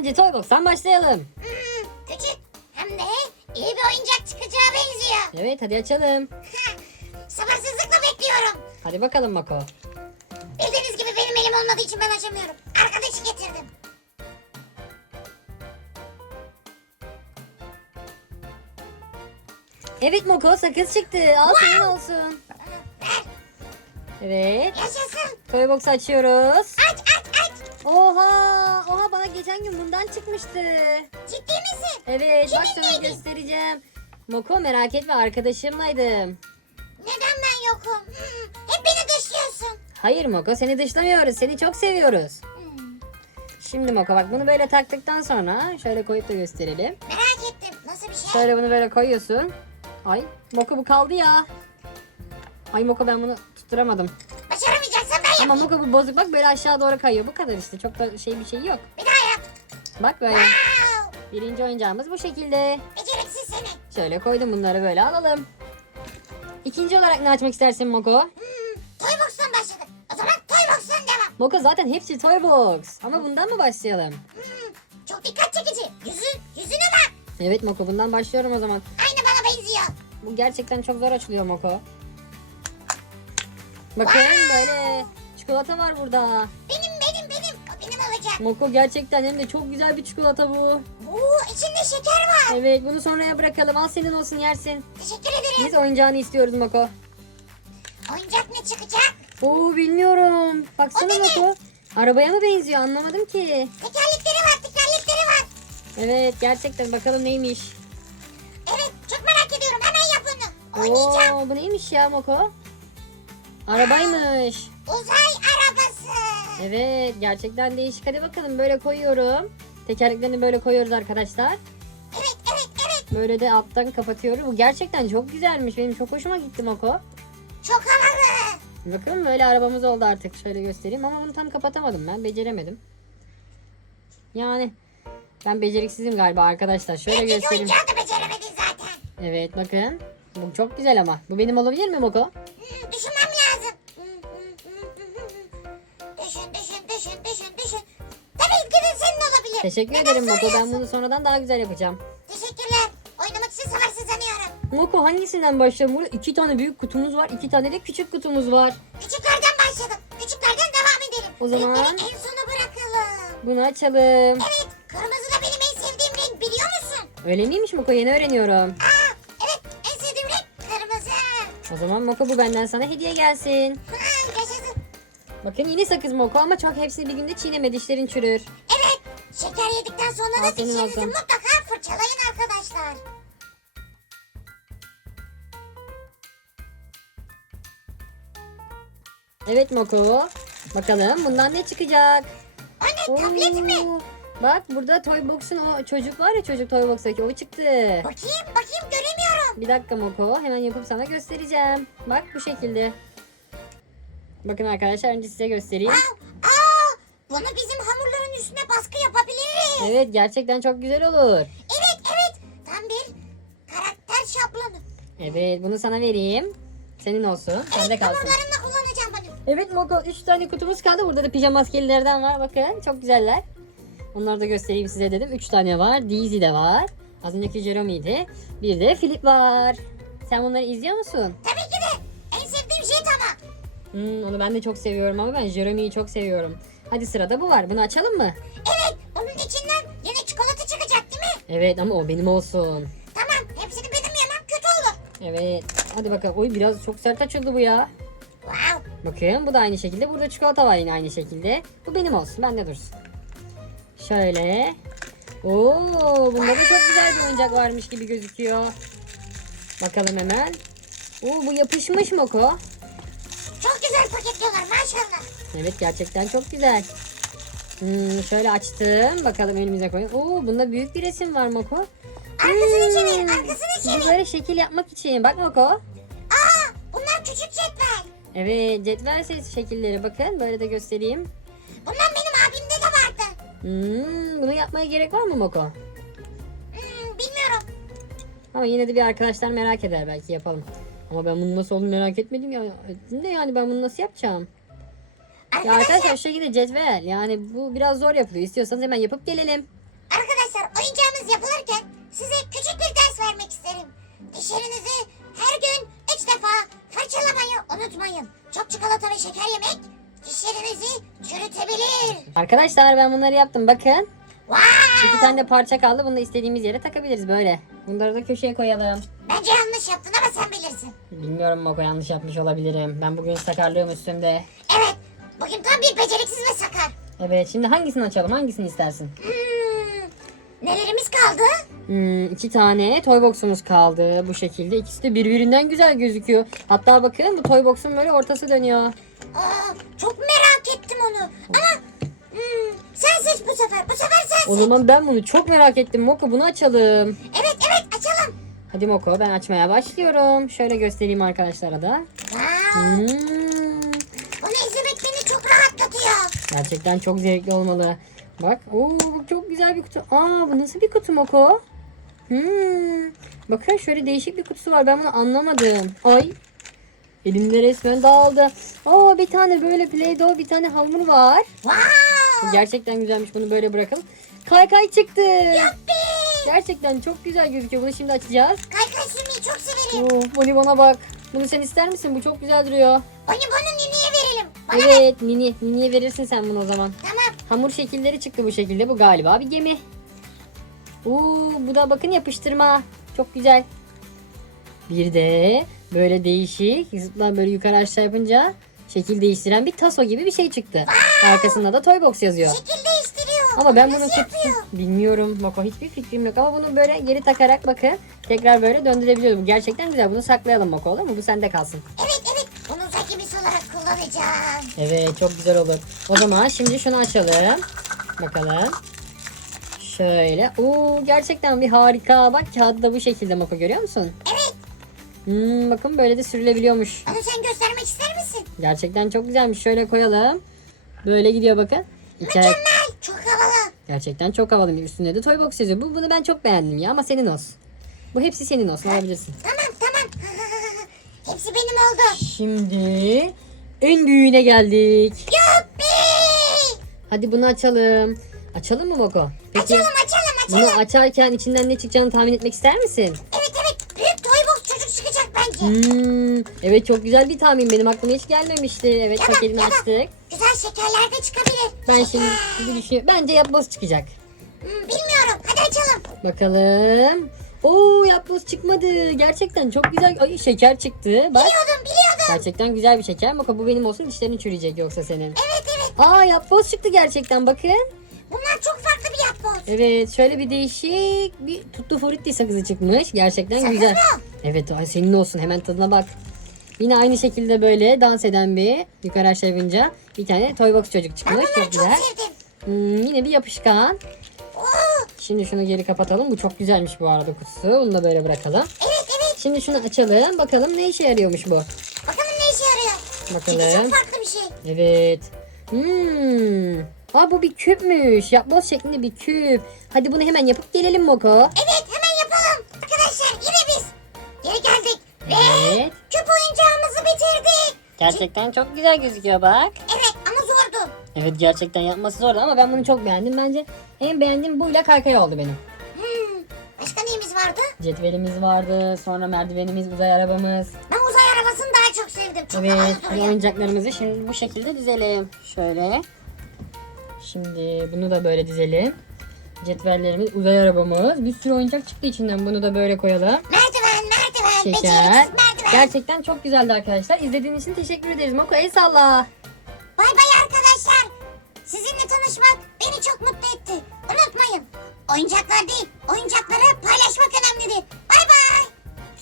Bence Toybox'tan başlayalım. Hmm, küçük hem de iyi bir oyuncak çıkacağı benziyor. Evet hadi açalım. Sabırsızlıkla bekliyorum. Hadi bakalım Mako. Bildiğiniz gibi benim elim olmadığı için ben açamıyorum. Arkadaşı getirdim. Evet Moko sakız çıktı. Al senin olsun. Ver, Evet. yaşasın. Toybox açıyoruz. Aç aç aç. Oha! Oha bana geçen gün bundan çıkmıştı. Ciddi misin? Evet bak sana göstereceğim. Moko merak etme arkadaşımlaydım. Neden ben yokum? Hmm, hep beni dışlıyorsun. Hayır Moko seni dışlamıyoruz. Seni çok seviyoruz. Hmm, Şimdi Moko bak bunu böyle taktıktan sonra şöyle koyup da gösterelim. merak ettim. Nasıl bir şey? Şöyle bunu böyle koyuyorsun. Ay Moko bu kaldı ya. Ay Moko ben bunu tutturamadım. Ama. Moko bu bozuk bak böyle aşağı doğru kayıyor. Bu kadar işte. Çok da şey bir şey yok. Bir daha yap. Bak böyle. Wow. Birinci oyuncağımız bu şekilde. Beceriksiz seni. Şöyle koydum bunları böyle alalım. İkinci olarak ne açmak istersin Moko? Hmm, Toybox'tan başladık. O zaman Toybox'tan devam. Moko zaten hepsi Toybox. Ama bundan mı başlayalım? Hmm, çok dikkat çekici. Yüzü, yüzüne bak. Evet Moko bundan başlıyorum o zaman. Aynı bana benziyor. Bu gerçekten çok zor açılıyor Moko. Bakın böyle çikolata var burada. Benim benim benim. O benim olacak. Moko gerçekten hem de çok güzel bir çikolata bu. Oo içinde şeker var. Evet bunu sonraya bırakalım. Al senin olsun yersin. Teşekkür ederim. Biz oyuncağını istiyoruz Moko. Oyuncak ne çıkacak? Oo bilmiyorum. Baksana O ne? Moko. Arabaya mı benziyor anlamadım ki. Tekerlekleri var tekerlekleri var. Evet gerçekten bakalım neymiş. Evet çok merak ediyorum. Hemen yap onu. Oynayacağım. Oo bu neymiş ya Moko? Arabaymış. Uzay arabası. Evet gerçekten değişik. Hadi bakalım böyle koyuyorum. Tekerleklerini böyle koyuyoruz arkadaşlar. Evet evet evet. Böyle de alttan kapatıyoruz. Bu gerçekten çok güzelmiş. Benim çok hoşuma gitti Moko. Çok havalı. Bakın böyle arabamız oldu artık. Şöyle göstereyim ama bunu tam kapatamadım ben. Beceremedim. Yani ben beceriksizim galiba arkadaşlar. Şöyle Önceki göstereyim. oyuncağı da beceremedin zaten. Evet bakın. Bu çok güzel ama. Bu benim olabilir mi Moko? Hmm, düşünmem Teşekkür ederim Moko. Ben bunu sonradan daha güzel yapacağım. Teşekkürler. Oynamak için sabırsızlanıyorum. Moko hangisinden başlayalım? Burada iki tane büyük kutumuz var. iki tane de küçük kutumuz var. Küçüklerden başladım. Küçüklerden devam edelim. O zaman- Büyükleri en sona bırakalım. Bunu açalım. Evet, kırmızı da benim en sevdiğim renk biliyor musun? Öyle miymiş Moko? Yeni öğreniyorum. Aa, evet, en sevdiğim renk kırmızı. O zaman Moko bu benden sana hediye gelsin. Ha, yaşasın. Bakın yeni sakız Moko ama çok hepsini bir günde çiğneme dişlerin çürür. Yedikten sonra da Aferin dişlerinizi olsun. mutlaka fırçalayın arkadaşlar. Evet Moko. Bakalım bundan ne çıkacak? Anne, tablet mi? Bak burada Toybox'un o çocuk var ya çocuk Toybox'taki o çıktı. Bakayım, bakayım göremiyorum. Bir dakika Moko hemen yapıp sana göstereceğim. Bak bu şekilde. Bakın arkadaşlar önce size göstereyim. Wow, aa, bunu bizim hamurların üstüne baskı yapabiliriz. Evet gerçekten çok güzel olur. Evet, evet, tam bir karakter şablonu. Evet bunu sana vereyim. Senin olsun. Sende Evet, kalsın. hamurlarımla kullanacağım bunu. Evet Moko 3 tane kutumuz kaldı. Burada da pijama maskelilerden var. Bakın çok güzeller. Onları da göstereyim size dedim. 3 tane var. Daisy de var. Az önceki Jeremy'di. Bir de Philip var. Sen bunları izliyor musun? Tabii ki de en sevdiğim şey tamam. Hmm, onu ben de çok seviyorum ama ben Jeremy'yi çok seviyorum. Hadi sırada bu var. Bunu açalım mı? Evet, bunun içinden yeni çikolata çıkacak değil mi? Evet ama o benim olsun. Tamam, hepsini benim yemem kötü olur. Evet. Hadi bakalım. Oy biraz çok sert açıldı bu ya. Wow, Bakın bu da aynı şekilde. Burada çikolata var yine aynı şekilde. Bu benim olsun. Bende dursun. Şöyle. Oo, bunda da çok güzel bir oyuncak varmış gibi gözüküyor. Bakalım hemen. Oo, bu yapışmış Moko. çok güzel paketliyorlar maşallah. Evet gerçekten çok güzel. Hmm, şöyle açtım. Bakalım elimize koyalım. Oo, bunda büyük bir resim var Moko. Arkasını çevir, Hmm, arkasını çevir. Bu böyle şekil yapmak için. Bak Moko. Aa, bunlar küçük cetvel. Evet cetvel ses şekilleri bakın. Böyle de göstereyim. Bundan benim abimde de vardı. Hmm, bunu yapmaya gerek var mı Moko? Hmm, bilmiyorum. Ama yine de bir arkadaşlar merak eder belki yapalım. Ama ben bunun nasıl olduğunu merak etmedim ya. Ettim de yani ben bunu nasıl yapacağım? Ya Arkadaşlar, arkadaşlar şu şekilde cetvel yani bu biraz zor yapılıyor. İstiyorsanız hemen yapıp gelelim. yapılırken size küçük bir ders vermek isterim. Dişlerinizi her gün üç defa fırçalamayı unutmayın. Çok çikolata ve şeker yemek dişlerinizi çürütebilir. Arkadaşlar ben bunları yaptım bakın. Wow! İki tane de parça kaldı. Bunu da istediğimiz yere takabiliriz böyle. Bunları da köşeye koyalım. Bence yanlış yaptın ama sen bilirsin. Bilmiyorum Moko yanlış yapmış olabilirim. Ben bugün sakarlığım üstünde. Evet, Evet şimdi hangisini açalım? Hangisini istersin? Hmm, nelerimiz kaldı? Hmm, iki tane toy box'umuz kaldı bu şekilde. İkisi de birbirinden güzel gözüküyor. Hatta bakın bu toy box'un böyle ortası dönüyor. Aa, çok merak ettim onu. Ama hmm, sen seç bu sefer. Bu sefer sen O seç. zaman ben bunu çok merak ettim. Moko bunu açalım. Evet evet açalım. Hadi Moko ben açmaya başlıyorum. Şöyle göstereyim arkadaşlara da. Wow, Hmm, bunu izlemek beni çok rahatlatıyor. Gerçekten çok zevkli olmalı. Bak oo, çok güzel bir kutu. Aa bu nasıl bir kutu Moko? Hmm, bakın şöyle değişik bir kutusu var. Ben bunu anlamadım. Ay elimde resmen dağıldı. Aa bir tane böyle Play-Doh bir tane hamur var. Wow, Gerçekten güzelmiş bunu böyle bırakalım. Kaykay çıktı. yuppi. Gerçekten çok güzel gözüküyor. Bunu şimdi açacağız. Kaykay sürmeyi çok severim. Oo, Bonibon'a bak. Bunu sen ister misin? Bu çok güzel duruyor. Onu bunun verelim. Bana ver. Evet Nini. Nini'ye verirsin sen bunu o zaman. Tamam. Hamur şekilleri çıktı bu şekilde. Bu galiba bir gemi. Oo, bu da bakın yapıştırma. Çok güzel. Bir de böyle değişik zıplar böyle yukarı aşağı yapınca şekil değiştiren bir taso gibi bir şey çıktı. Arkasında da Toy Box yazıyor. Şekil değiştiriyor. Ama ben bunu tut bilmiyorum Moko hiçbir fikrim yok ama bunu böyle geri takarak bakın tekrar böyle döndürebiliyorum. Bu gerçekten güzel. Bunu saklayalım Moko olur mu? Bu sende kalsın. Evet evet. Bunu uzay gemisi kullanacağım. Evet çok güzel olur. O zaman şimdi şunu açalım. Bakalım. Şöyle. Oo gerçekten bir harika. Bak kağıdı da bu şekilde Moko görüyor musun? Evet. Hmm, bakın böyle de sürülebiliyormuş. Onu sen göstermek ister misin? Gerçekten çok güzelmiş. Şöyle koyalım. Böyle gidiyor bakın. İçeri... Mükemmel. Çok havalı. Gerçekten çok havalı. Üstünde de Toy Box yazıyor. Bu, bunu ben çok beğendim ya ama senin olsun. Bu hepsi senin olsun alabilirsin. Tamam tamam. Hepsi benim oldu. Şimdi en büyüğüne geldik. Yuppi. Hadi bunu açalım. Açalım mı Moko? Peki Açalım açalım bunu açalım. açarken içinden ne çıkacağını tahmin etmek ister misin? Evet evet. Büyük toy box çocuk çıkacak bence. Hmm, evet çok güzel bir tahmin. Benim aklıma hiç gelmemişti. Evet Tamam, paketini tamam. açtık. Güzel şekerler de çıkabilir. Ben Şeker. şimdi düşünüyorum. Bence yapboz çıkacak. Hmm, bilmiyorum. Hadi açalım. Bakalım. Oo yapboz çıkmadı. Gerçekten çok güzel. Ay şeker çıktı. Bak. Biliyordum biliyordum. Gerçekten güzel bir şeker. Moko bu benim olsun dişlerin çürüyecek yoksa senin. Evet evet. Aa yapboz çıktı gerçekten bakın. Bunlar çok farklı bir yapboz. Evet şöyle bir değişik bir tuttu frutti sakızı çıkmış. Gerçekten Sakız güzel. mı? Evet ay senin olsun hemen tadına bak. Yine aynı şekilde böyle dans eden bir yukarı aşağı yapınca bir tane toy box çocuk çıkmış. bunları Çok çok güzel. sevdim. Hmm, yine bir yapışkan. Şimdi şunu geri kapatalım. Bu çok güzelmiş bu arada kutusu. Bunu da böyle bırakalım. evet evet. Şimdi şunu açalım. Bakalım ne işe yarıyormuş bu. Bakalım ne işe yarıyor. Çünkü Bakalım. çok farklı bir şey. Evet. Hmm. Aa bu bir küpmüş. Yapboz şeklinde bir küp. Hadi bunu hemen yapıp gelelim Moko. Evet hemen yapalım. Arkadaşlar yine biz. Geri geldik. Ve Evet. küp oyuncağımızı bitirdik. Gerçekten çok güzel gözüküyor bak. Evet. Evet gerçekten yapması zordu ama ben bunu çok beğendim. Bence en beğendiğim buyla kaykay oldu benim. Hmm, başka neyimiz vardı? Cetvelimiz vardı. Sonra merdivenimiz, uzay arabamız. Ben uzay arabasını daha çok sevdim. Çok Evet. duruyor. oyuncaklarımızı şimdi bu şekilde dizelim. Şöyle. Şimdi bunu da böyle dizelim. Cetvellerimiz, uzay arabamız. Bir sürü oyuncak çıktı içinden. Bunu da böyle koyalım. Merdiven, merdiven, Şeker. merdiven. Gerçekten çok güzeldi arkadaşlar. İzlediğiniz için teşekkür ederiz. Moko el salla. Bay bay tartışmak beni çok mutlu etti. Unutmayın, oyuncaklar değil, oyuncakları paylaşmak önemlidir.